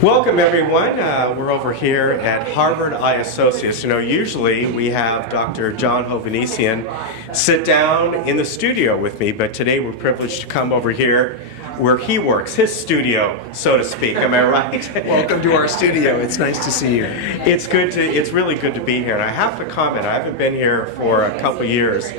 Welcome everyone. We're over here at Harvard Eye Associates. You know, usually we have Dr. John Hovnanian sit down in the studio with me, but today we're privileged to come over here where he works, his studio, so to speak. Am I right? Welcome to our studio. It's nice to see you. It's really good to be here, and I have to comment, I haven't been here for a couple years.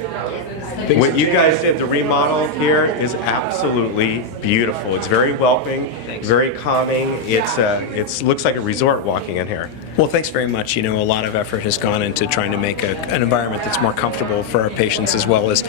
What you guys did, the remodel here, is absolutely beautiful. It's very welcoming, very calming. It looks like a resort walking in here. Well, thanks very much. You know, a lot of effort has gone into trying to make an environment that's more comfortable for our patients, as well as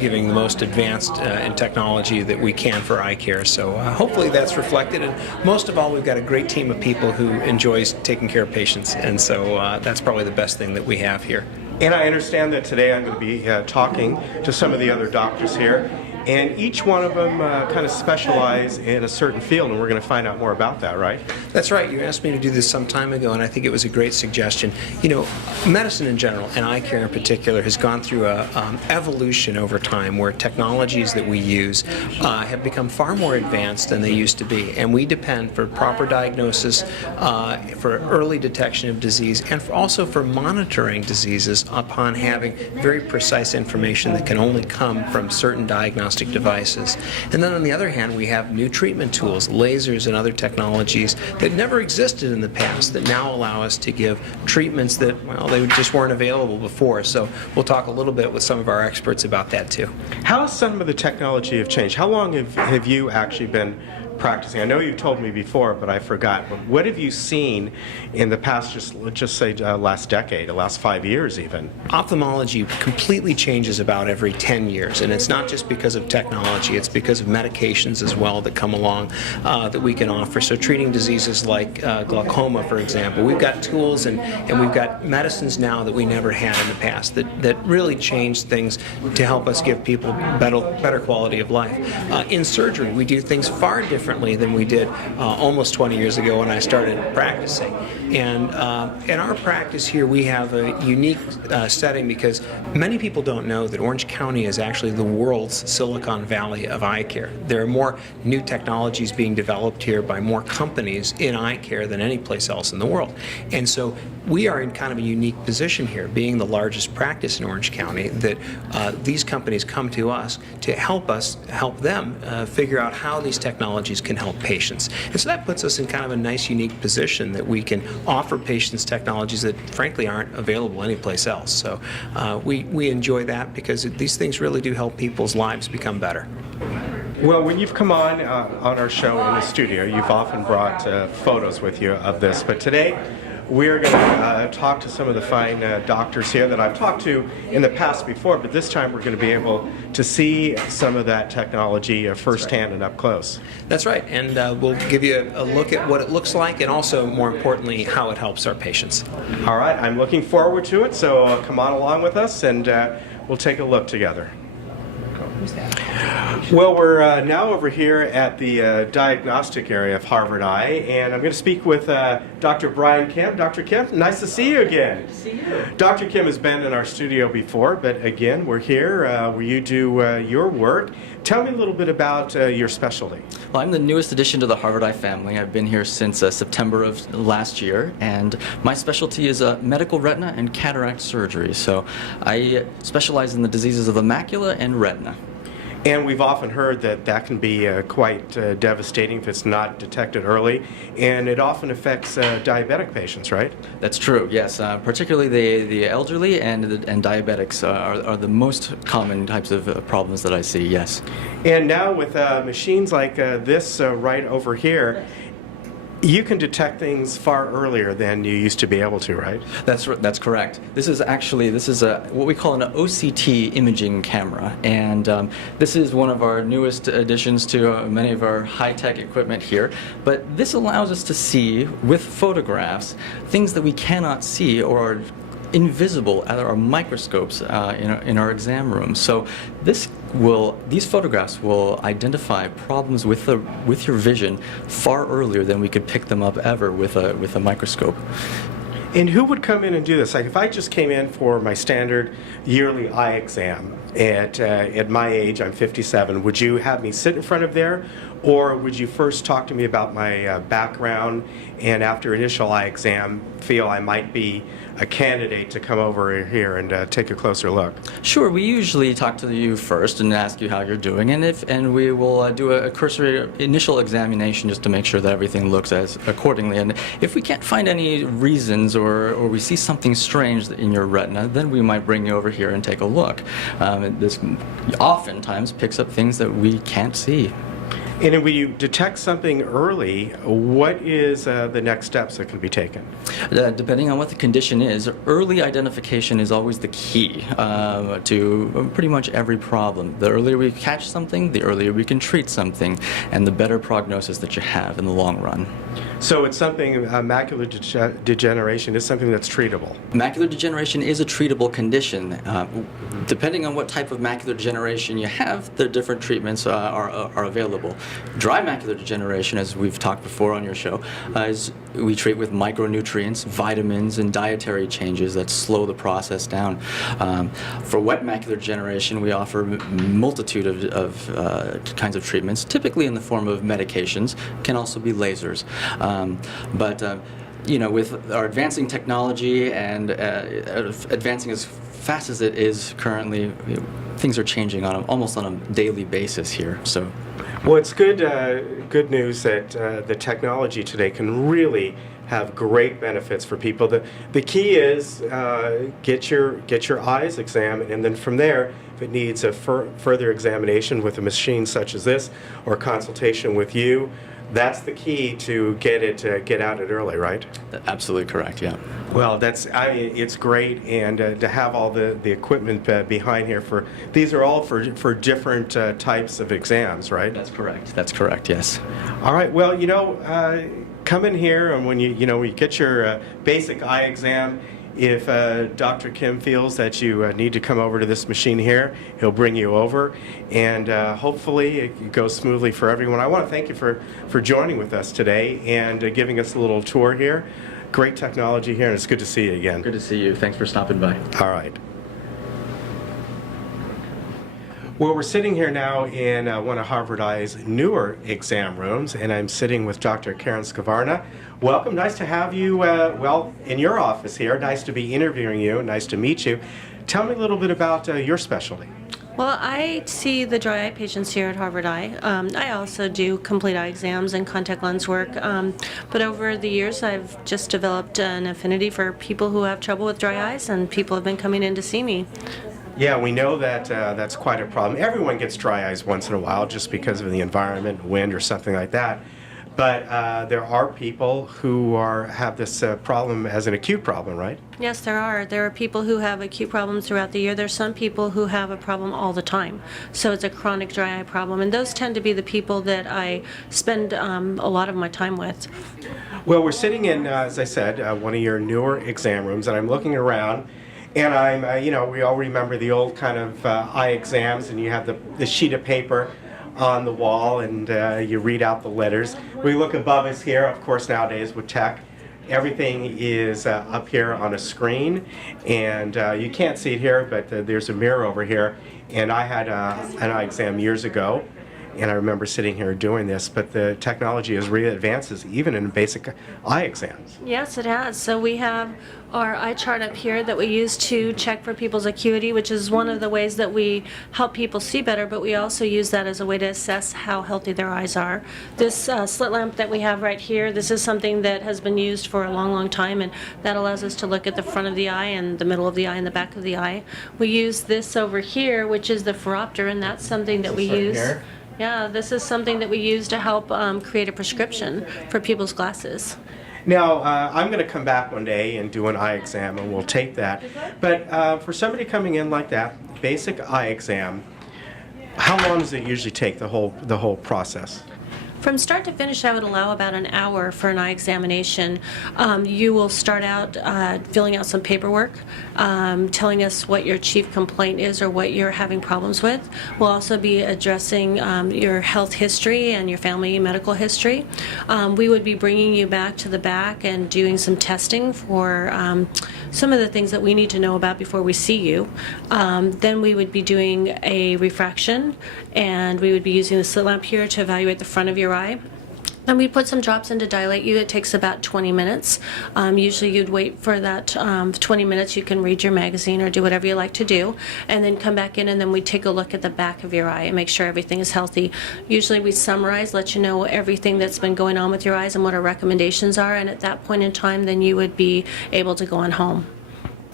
giving the most advanced in technology that we can for eye care. So hopefully that's reflected. And most of all, we've got a great team of people who enjoys taking care of patients. And so that's probably the best thing that we have here. And I understand that today I'm going to be talking to some of the other doctors here, and each one of them kind of specialize in a certain field, and we're going to find out more about that, right? That's right. You asked me to do this some time ago, and I think it was a great suggestion. You know, medicine in general, and eye care in particular, has gone through a evolution over time where technologies that we use have become far more advanced than they used to be, and we depend for proper diagnosis, for early detection of disease, and also for monitoring diseases upon having very precise information that can only come from certain diagnostic devices. And then on the other hand, we have new treatment tools, lasers and other technologies that never existed in the past that now allow us to give treatments that, well, they just weren't available before. So we'll talk a little bit with some of our experts about that too. How has some of the technology have changed? How long have you actually been practicing? I know you told me before, but I forgot. But what have you seen in the past, let's just say last decade, the last 5 years even? Ophthalmology completely changes about every 10 years, and it's not just because of technology, it's because of medications as well that come along that we can offer. So treating diseases like glaucoma, for example, we've got tools and we've got medicines now that we never had in the past that really change things to help us give people better quality of life. In surgery, we do things far differently than we did almost 20 years ago when I started practicing. And in our practice here, we have a unique setting because many people don't know that Orange County is actually the world's Silicon Valley of eye care. There are more new technologies being developed here by more companies in eye care than any place else in the world. And so we are in kind of a unique position here, being the largest practice in Orange County, that these companies come to us to help them figure out how these technologies can help patients. And so that puts us in kind of a nice, unique position that we can offer patients technologies that frankly aren't available anyplace else. So we enjoy that because these things really do help people's lives become better. Well, when you've come on our show in the studio, you've often brought photos with you of this, but today we're going to talk to some of the fine doctors here that I've talked to in the past before, but this time we're going to be able to see some of that technology firsthand and up close. That's right, and we'll give you a look at what it looks like and also, more importantly, how it helps our patients. All right, I'm looking forward to it, so come on along with us and we'll take a look together. Well, we're now over here at the diagnostic area of Harvard Eye, and I'm going to speak with Dr. Brian Kim. Dr. Kim, nice to see you again. Good to see you. Dr. Kim has been in our studio before, but again, we're here where you do your work. Tell me a little bit about your specialty. Well, I'm the newest addition to the Harvard Eye family. I've been here since September of last year, and my specialty is medical retina and cataract surgery. So I specialize in the diseases of the macula and retina. And we've often heard that that can be quite devastating if it's not detected early, and it often affects diabetic patients, right? That's true, yes. Particularly the elderly and diabetics are the most common types of problems that I see, yes. And now with machines like this right over here, you can detect things far earlier than you used to be able to, right? That's correct. This is what we call an OCT imaging camera, and this is one of our newest additions to many of our high-tech equipment here. But this allows us to see with photographs things that we cannot see or are invisible at our microscopes in our exam room. So these photographs will identify problems with your vision far earlier than we could pick them up ever with a microscope. And who would come in and do this? Like if I just came in for my standard yearly eye exam, at my age, I'm 57, would you have me sit in front of there, or would you first talk to me about my background, and after initial eye exam, feel I might be a candidate to come over here and take a closer look? Sure, we usually talk to you first and ask you how you're doing, and we will do a cursory initial examination just to make sure that everything looks as accordingly. And if we can't find any reasons or we see something strange in your retina, then we might bring you over here and take a look. This oftentimes picks up things that we can't see. And when you detect something early, what is the next steps that can be taken? Depending on what the condition is, early identification is always the key to pretty much every problem. The earlier we catch something, the earlier we can treat something, and the better prognosis that you have in the long run. So it's something, macular degeneration is something that's treatable. Macular degeneration is a treatable condition. Depending on what type of macular degeneration you have, the different treatments are available. Dry macular degeneration, as we've talked before on your show, is we treat with micronutrients, vitamins, and dietary changes that slow the process down. For wet macular degeneration, we offer a multitude of kinds of treatments, typically in the form of medications, can also be lasers. You know, with our advancing technology and advancing as fast as it is currently, things are changing almost on a daily basis here. So, well, it's good news that the technology today can really have great benefits for people. The key is get your eyes examined, and then from there, if it needs a further examination with a machine such as this or consultation with you, that's the key to get out it early, right? Absolutely correct. Yeah. Well, it's great, and to have all the equipment behind here these are all for different types of exams, right? That's correct. That's correct. Yes. All right. Well, come in here, and when you get your basic eye exam, if Dr. Kim feels that you need to come over to this machine here, he'll bring you over, and hopefully it goes smoothly for everyone. I want to thank you for joining with us today and giving us a little tour here. Great technology here, and it's good to see you again. Good to see you. Thanks for stopping by. All right. Well, we're sitting here now in one of Harvard Eye's newer exam rooms, and I'm sitting with Dr. Karen Skvarna. Welcome. Nice to have you, in your office here. Nice to be interviewing you. Nice to meet you. Tell me a little bit about your specialty. Well, I see the dry eye patients here at Harvard Eye. I also do complete eye exams and contact lens work. But over the years, I've just developed an affinity for people who have trouble with dry eyes, and people have been coming in to see me. Yeah, we know that that's quite a problem. Everyone gets dry eyes once in a while just because of the environment, wind, or something like that. But there are people who have this problem as an acute problem, right? Yes, there are. There are people who have acute problems throughout the year. There's some people who have a problem all the time. So it's a chronic dry eye problem. And those tend to be the people that I spend a lot of my time with. Well, we're sitting in, as I said, one of your newer exam rooms, and I'm looking around. And I'm, we all remember the old kind of eye exams, and you have the sheet of paper on the wall, and you read out the letters. We look above us here, of course, nowadays with tech, everything is up here on a screen, and you can't see it here, but there's a mirror over here. And I had an eye exam years ago, and I remember sitting here doing this, but the technology has really advances even in basic eye exams. Yes, it has. So we have our eye chart up here that we use to check for people's acuity, which is one of the ways that we help people see better, but we also use that as a way to assess how healthy their eyes are. This slit lamp that we have right here, this is something that has been used for a long, long time, and that allows us to look at the front of the eye and the middle of the eye and the back of the eye. We use this over here, which is the phoropter, and that's something that we use. Here? Yeah, this is something that we use to help create a prescription for people's glasses. Now, I'm going to come back one day and do an eye exam, and we'll tape that. But for somebody coming in like that, basic eye exam, how long does it usually take, the whole process? From start to finish, I would allow about an hour for an eye examination. You will start out filling out some paperwork, telling us what your chief complaint is or what you're having problems with. We'll also be addressing your health history and your family medical history. We would be bringing you back to the back and doing some testing for some of the things that we need to know about before we see you. Then we would be doing a refraction, and we would be using the slit lamp here to evaluate the front of your eye. And we put some drops in to dilate you. It takes about 20 minutes. Usually you'd wait for that 20 minutes. You can read your magazine or do whatever you like to do, and then come back in, and then we take a look at the back of your eye and make sure everything is healthy. Usually we summarize, let you know everything that's been going on with your eyes and what our recommendations are, and at that point in time, then you would be able to go on home.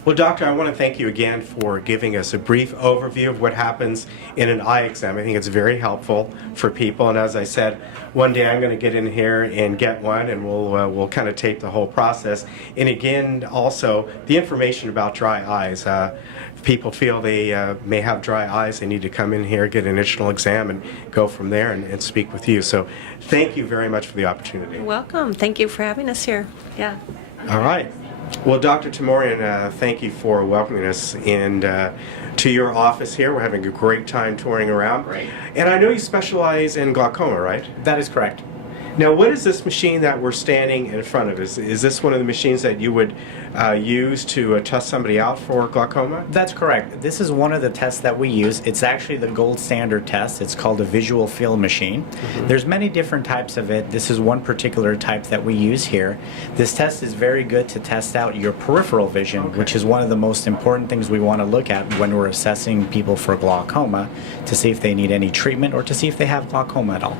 Well, Doctor, I want to thank you again for giving us a brief overview of what happens in an eye exam. I think it's very helpful for people, and as I said, one day I'm going to get in here and get one, and we'll kind of tape the whole process. And again, also, the information about dry eyes. If people feel they may have dry eyes, they need to come in here, get an initial exam, and go from there and speak with you. So thank you very much for the opportunity. Welcome. Thank you for having us here. Yeah. All right. Well, Dr. Tamorian, thank you for welcoming us to your office here. We're having a great time touring around. Great. And I know you specialize in glaucoma, right? That is correct. Now, what is this machine that we're standing in front of? Is this one of the machines that you would use to test somebody out for glaucoma? That's correct. This is one of the tests that we use. It's actually the gold standard test. It's called a visual field machine. There's many different types of it. This is one particular type that we use here. This test is very good to test out your peripheral vision, which is one of the most important things we want to look at when we're assessing people for glaucoma, to see if they need any treatment or to see if they have glaucoma at all.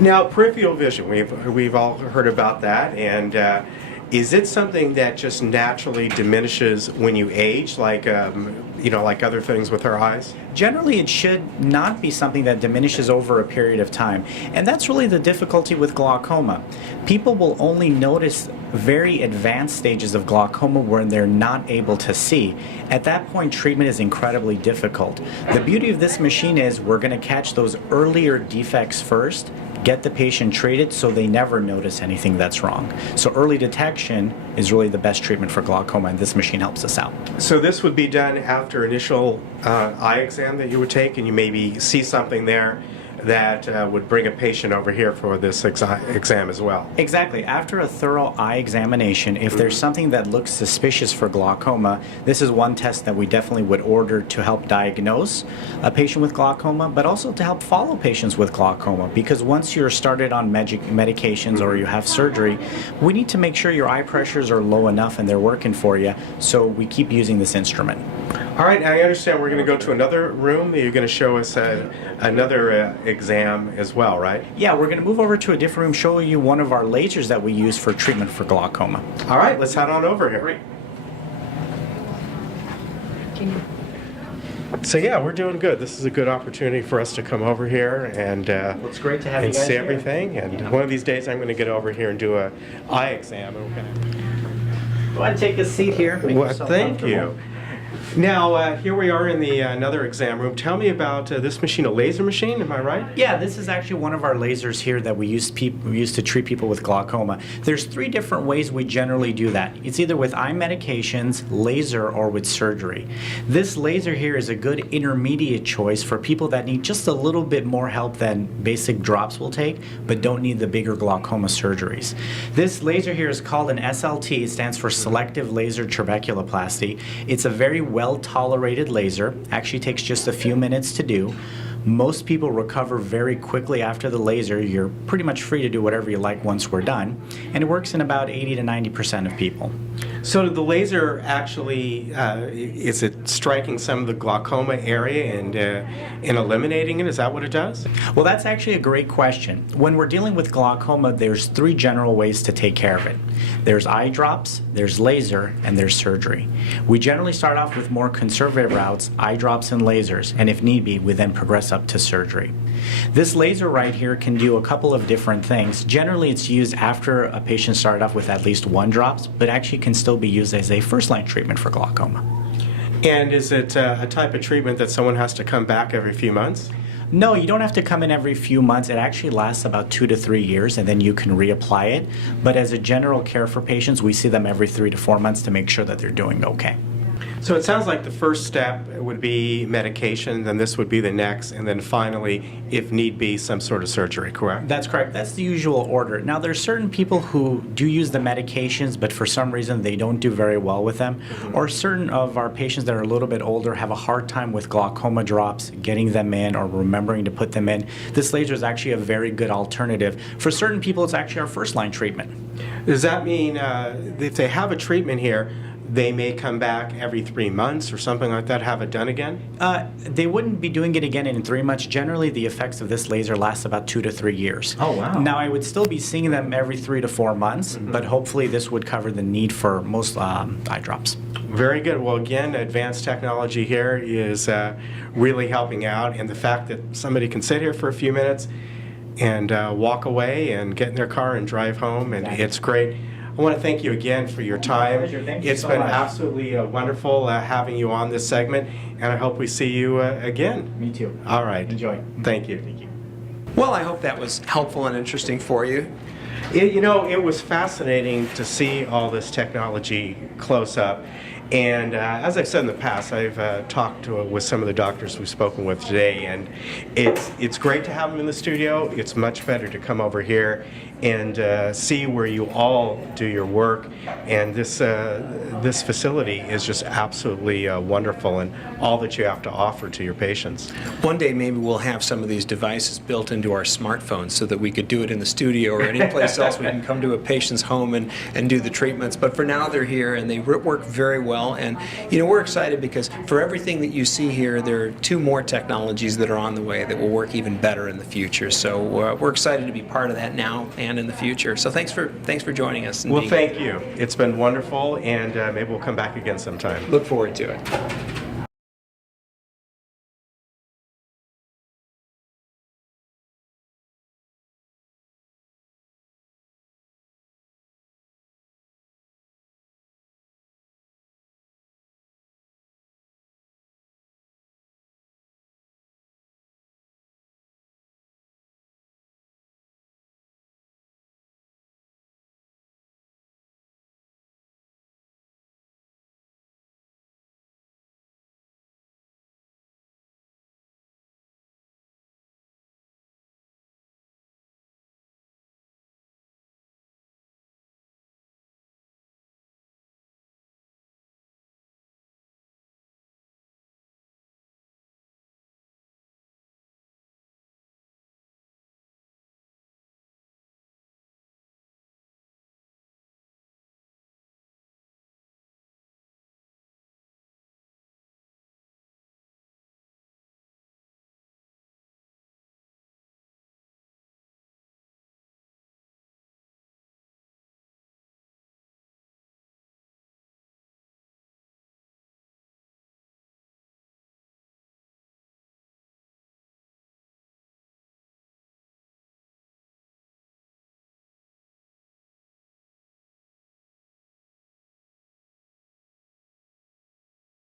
Now, peripheral vision, we've all heard about that, and is it something that just naturally diminishes when you age, like like other things with our eyes? Generally, it should not be something that diminishes over a period of time, and that's really the difficulty with glaucoma. People will only notice very advanced stages of glaucoma when they're not able to see. At that point, treatment is incredibly difficult. The beauty of this machine is we're going to catch those earlier defects first, get the patient treated so they never notice anything that's wrong. So early detection is really the best treatment for glaucoma, and this machine helps us out. So this would be done after initial eye exam that you would take, and you maybe see something there that would bring a patient over here for this exam as well. Exactly. After a thorough eye examination, if there's something that looks suspicious for glaucoma, this is one test that we definitely would order to help diagnose a patient with glaucoma, but also to help follow patients with glaucoma, because once you're started on medications or you have surgery, we need to make sure your eye pressures are low enough and they're working for you, so we keep using this instrument. All right, I understand we're going to go to another room. You're going to show us another exam as well, right? Yeah, we're going to move over to a different room, show you one of our lasers that we use for treatment for glaucoma. All right, let's head on over here. So yeah, we're doing good. This is a good opportunity for us to come over here and It's great to have you and guys see here. everything. And one of these days, I'm going to get over here and do a eye exam. Go ahead and take a seat here. Make Well, yourself thank comfortable. you. Now, here we are in the another exam room. Tell me about this machine, a laser machine, am I right? Yeah, this is actually one of our lasers here that we use to treat people with glaucoma. There's 3 different ways we generally do that. It's either with eye medications, laser, or with surgery. This laser here is a good intermediate choice for people that need just a little bit more help than basic drops will take, but don't need the bigger glaucoma surgeries. This laser here is called an SLT. It stands for Selective Laser Trabeculoplasty. It's a very well-tolerated laser. Actually takes just a few minutes to do. Most people recover very quickly after the laser. You're pretty much free to do whatever you like once we're done. And it works in about 80 to 90% of people. So the laser actually, is it striking some of the glaucoma area and eliminating it? Is that what it does? Well, that's actually a great question. When we're dealing with glaucoma, there's 3 general ways to take care of it. There's eye drops, there's laser, and there's surgery. We generally start off with more conservative routes, eye drops and lasers, and if need be, we then progress up to surgery. This laser right here can do a couple of different things. Generally, it's used after a patient started off with at least 1 drops, but actually can still be used as a first-line treatment for glaucoma. And is it a type of treatment that someone has to come back every few months? No, you don't have to come in every few months. It actually lasts about 2 to 3 years, and then you can reapply it. But as a general care for patients, we see them every 3 to 4 months to make sure that they're doing okay. So it sounds like the first step would be medication, then this would be the next, and then finally, if need be, some sort of surgery, correct? That's correct. That's the usual order. Now, there's certain people who do use the medications, but for some reason they don't do very well with them. Or certain of our patients that are a little bit older have a hard time with glaucoma drops, getting them in or remembering to put them in. This laser is actually a very good alternative. For certain people, it's actually our first-line treatment. Does that mean if they have a treatment here, they may come back every 3 months or something like that, have it done again? They wouldn't be doing it again in 3 months. Generally, the effects of this laser last about 2 to 3 years. Oh, wow. Now, I would still be seeing them every 3 to 4 months, but hopefully this would cover the need for most eye drops. Very good. Well, again, advanced technology here is really helping out, and the fact that somebody can sit here for a few minutes and walk away and get in their car and drive home, and it's great. I want to thank you again for your time. pleasure. Thank you It's so been much. absolutely wonderful having you on this segment, and I hope we see you again. Me too. All right. Enjoy. Thank you. Thank you. Well, I hope that was helpful and interesting for you. It was fascinating to see all this technology close up. And as I've said in the past, I've talked with some of the doctors we've spoken with today, and it's great to have them in the studio. It's much better to come over here and see where you all do your work. And this facility is just absolutely wonderful, and all that you have to offer to your patients. One day maybe we'll have some of these devices built into our smartphones so that we could do it in the studio or any place else. We can come to a patient's home and do the treatments. But for now, they're here and they work very well. And we're excited because for everything that you see here, there are 2 more technologies that are on the way that will work even better in the future. So we're excited to be part of that now and in the future. So thanks for joining us. Well, thank you. It's been wonderful, and maybe we'll come back again sometime. Look forward to it.